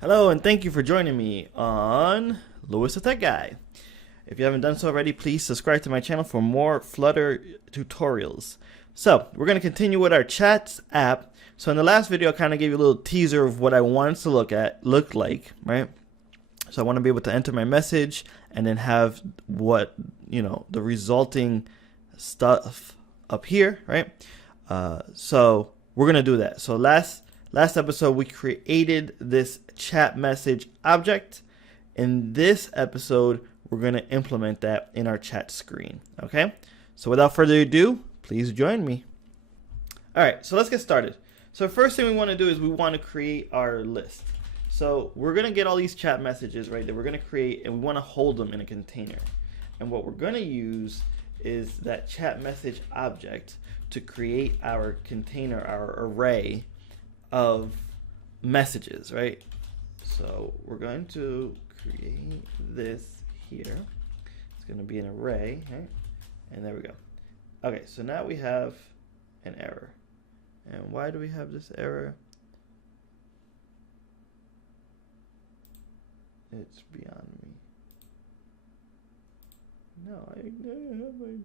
Hello, and thank you for joining me on Louis the Tech Guy. If you haven't done so already, please subscribe to my channel for more Flutter tutorials. So, we're going to continue with our Chats app. So in the last video, I kind of gave you a little teaser of what I want it to look like, right? So I want to be able to enter my message and then have what, the resulting stuff up here, right? So we're going to do that. So last episode, we created this chat message object. In this episode, we're going to implement that in our chat screen. Okay. So without further ado, please join me. All right. So let's get started. So first thing we want to do is we want to create our list. So we're going to get all these chat messages, right, that we're going to create, and we want to hold them in a container. And what we're going to use is that chat message object to create our container, our array of messages, right? So we're going to create this here. It's going to be an array, right? And there we go. Okay, so now we have an error. And why do we have this error? It's beyond me. No, I have my...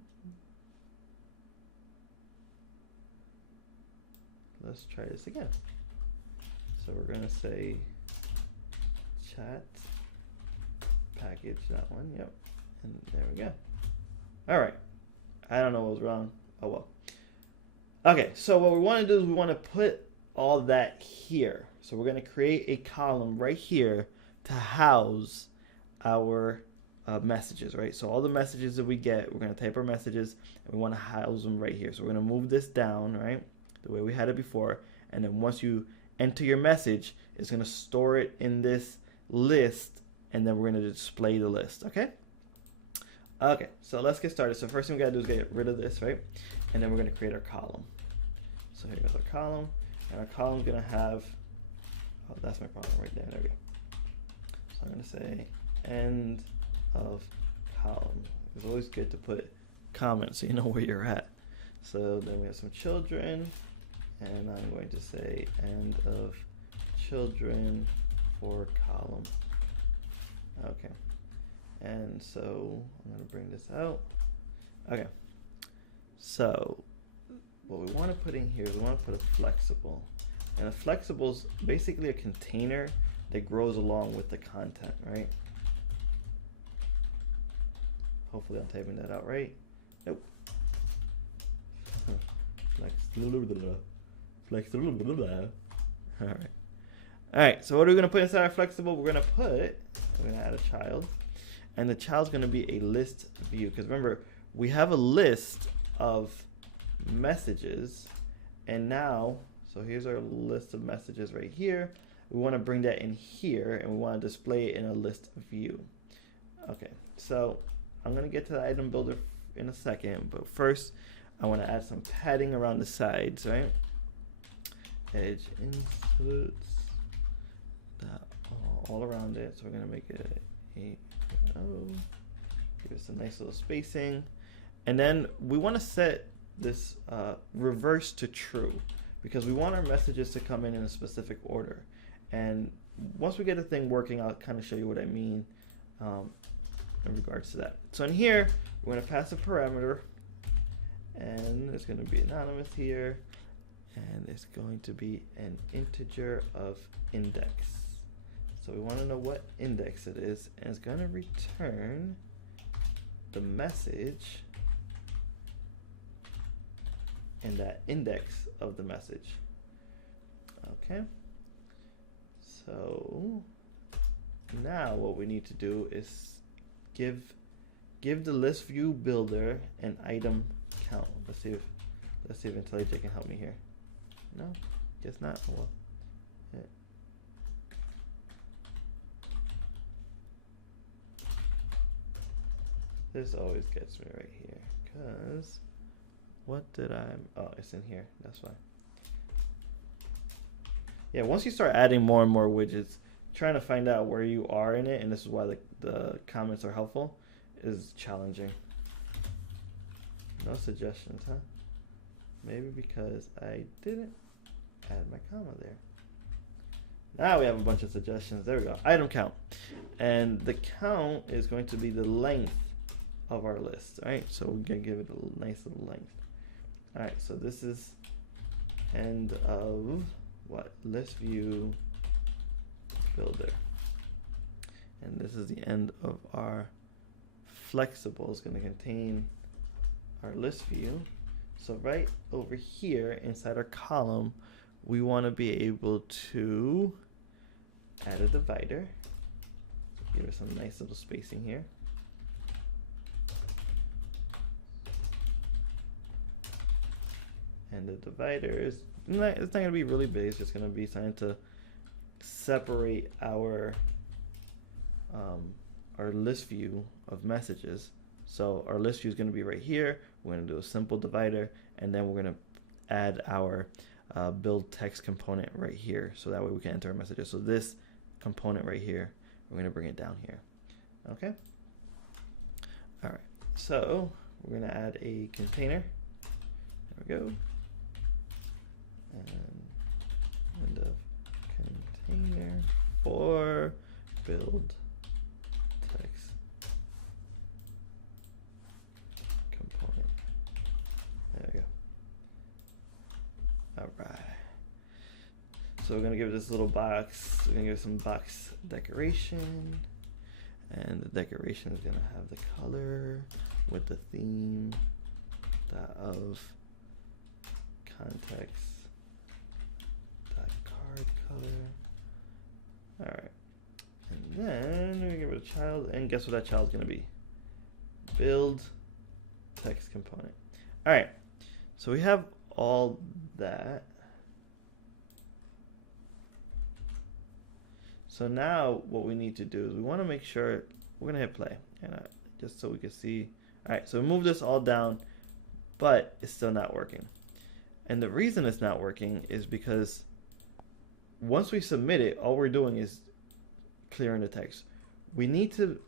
Let's try this again. So we're going to say chat package, that one, yep. And there we go. All right. I don't know what was wrong. Oh well. Okay, so what we want to do is we want to put all that here. So we're going to create a column right here to house our messages, right? So all the messages that we get, we're going to type our messages, and we want to house them right here. So we're going to move this down, right, the way we had it before. And then once you enter your message, it's going to store it in this list, and then we're going to display the list, okay? Okay, so let's get started. So first thing we got to do is get rid of this, right? And then we're going to create our column. So here goes our column, and our column is going to have, oh, that's my problem right there. There we go. So I'm going to say end of column. It's always good to put comments so you know where you're at. So then we have some children, and I'm going to say end of children for column. Okay. And so I'm going to bring this out. Okay. So what we want to put in here is we want to put a flexible. And a flexible is basically a container that grows along with the content, right? Hopefully I'm typing that out right. Nope. Flexible. All right. All right. So what are we going to put inside our flexible? We're going to add a child. And the child's going to be a list view. Because remember, we have a list of messages. And now, so here's our list of messages right here. We want to bring that in here, and we want to display it in a list view. Okay, so I'm going to get to the item builder in a second. But first, I want to add some padding around the sides, right? Edge inserts all around it. So we're going to make it give it some nice little spacing. And then we want to set this reverse to true, because we want our messages to come in a specific order. And once we get the thing working, I'll kind of show you what I mean in regards to that. So in here, we're going to pass a parameter, and it's going to be anonymous here, and it's going to be an integer of index. So we want to know what index it is, and it's going to return the message and that index of the message. Okay. So now what we need to do is give the list view builder an item count. Let's see if IntelliJ can help me here. No, guess not. Oh, well. Yeah. This always gets me right here, because what did oh, it's in here, that's why. Yeah, once you start adding more and more widgets, trying to find out where you are in it, and this is why the comments are helpful, is challenging. No suggestions, huh? Maybe because I didn't add my comma there. Now we have a bunch of suggestions. There we go. Item count. And the count is going to be the length of our list. All right, so we're going to give it a nice little length. All right, so this is end of what? ListView builder. And this is the end of our flexible. It's going to contain our list view. So right over here inside our column, we want to be able to add a divider. Give it some nice little spacing here. And the divider is it's not going to be really big. It's just going to be something to separate our list view of messages. So our list view is going to be right here. We're going to do a simple divider, and then we're going to add our build text component right here, so that way we can enter our messages. So this component right here, we're going to bring it down here. Okay. All right. So we're going to add a container. There we go. And end of container for build text component. There we go. All right. So we're gonna give this little box. We're gonna give it some box decoration, and the decoration is gonna have the color with the theme of context card color. All right, and then we're gonna give it a child, and guess what that child's gonna be? Build text component. All right, so we have all that. So now what we need to do is we want to make sure we're gonna hit play, and just so we can see. All right, so we move this all down, but it's still not working. And the reason it's not working is because once we submit it, all we're doing is clearing the text. We need to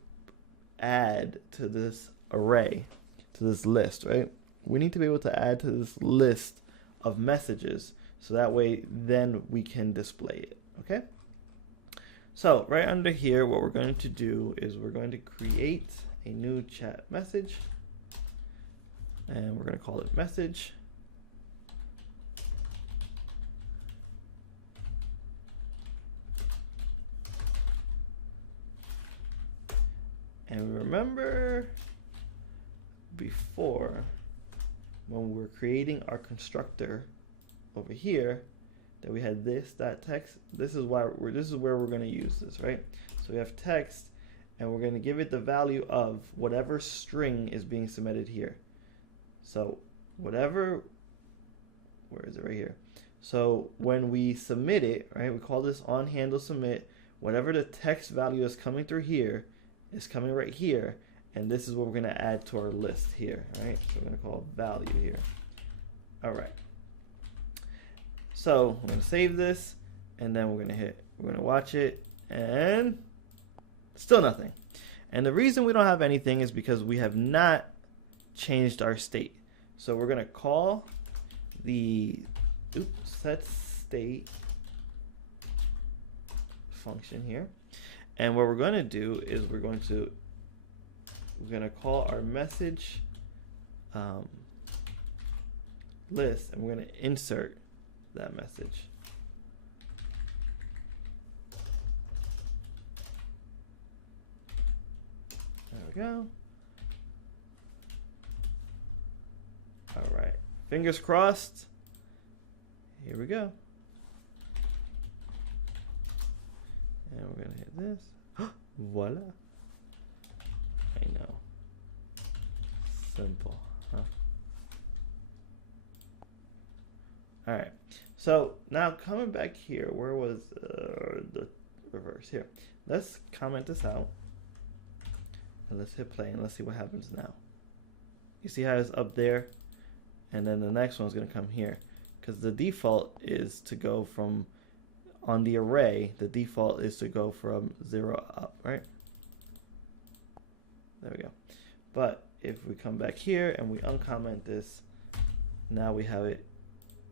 add to this array, to this list, right? We need to be able to add to this list of messages, so that way then we can display it, okay? So right under here, what we're going to do is we're going to create a new chat message, and we're going to call it message. And remember before, when we were creating our constructor over here, that we had that text. This is where we're going to use this, right? So we have text, and we're going to give it the value of whatever string is being submitted here. So whatever, where is it? Right here. So when we submit it, right, we call this on handle submit. Whatever the text value is coming through here is coming right here, and this is what we're going to add to our list here, right? So we're going to call value here. All right. So we're going to save this, and then we're going to watch it, and still nothing. And the reason we don't have anything is because we have not changed our state. So we're going to call the set state function here. And what we're going to do is we're going to call our message list, and we're going to insert that message. There we go. All right, fingers crossed. Here we go. And we're gonna hit this. Voila. I know. Simple, huh? All right. So now coming back here, where was the reverse? Here. Let's comment this out, and let's hit play, and let's see what happens now. You see how it's up there, and then the next one's gonna come here, because the default is to go from, on the array, the default is to go from 0 up, right? There we go. But if we come back here and we uncomment this, now we have it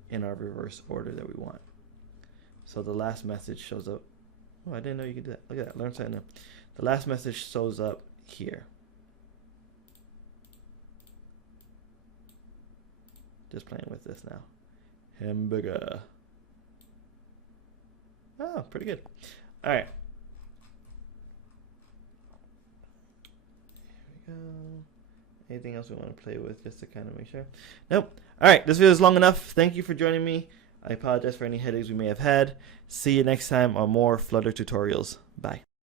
in our reverse order that we want. So the last message shows up. Oh, I didn't know you could do that. Look at that. Learn something new. The last message shows up here. Just playing with this now. Hamburger. Oh, pretty good. All right. Here we go. Anything else we want to play with just to kind of make sure? Nope. All right. This video is long enough. Thank you for joining me. I apologize for any headaches we may have had. See you next time on more Flutter tutorials. Bye.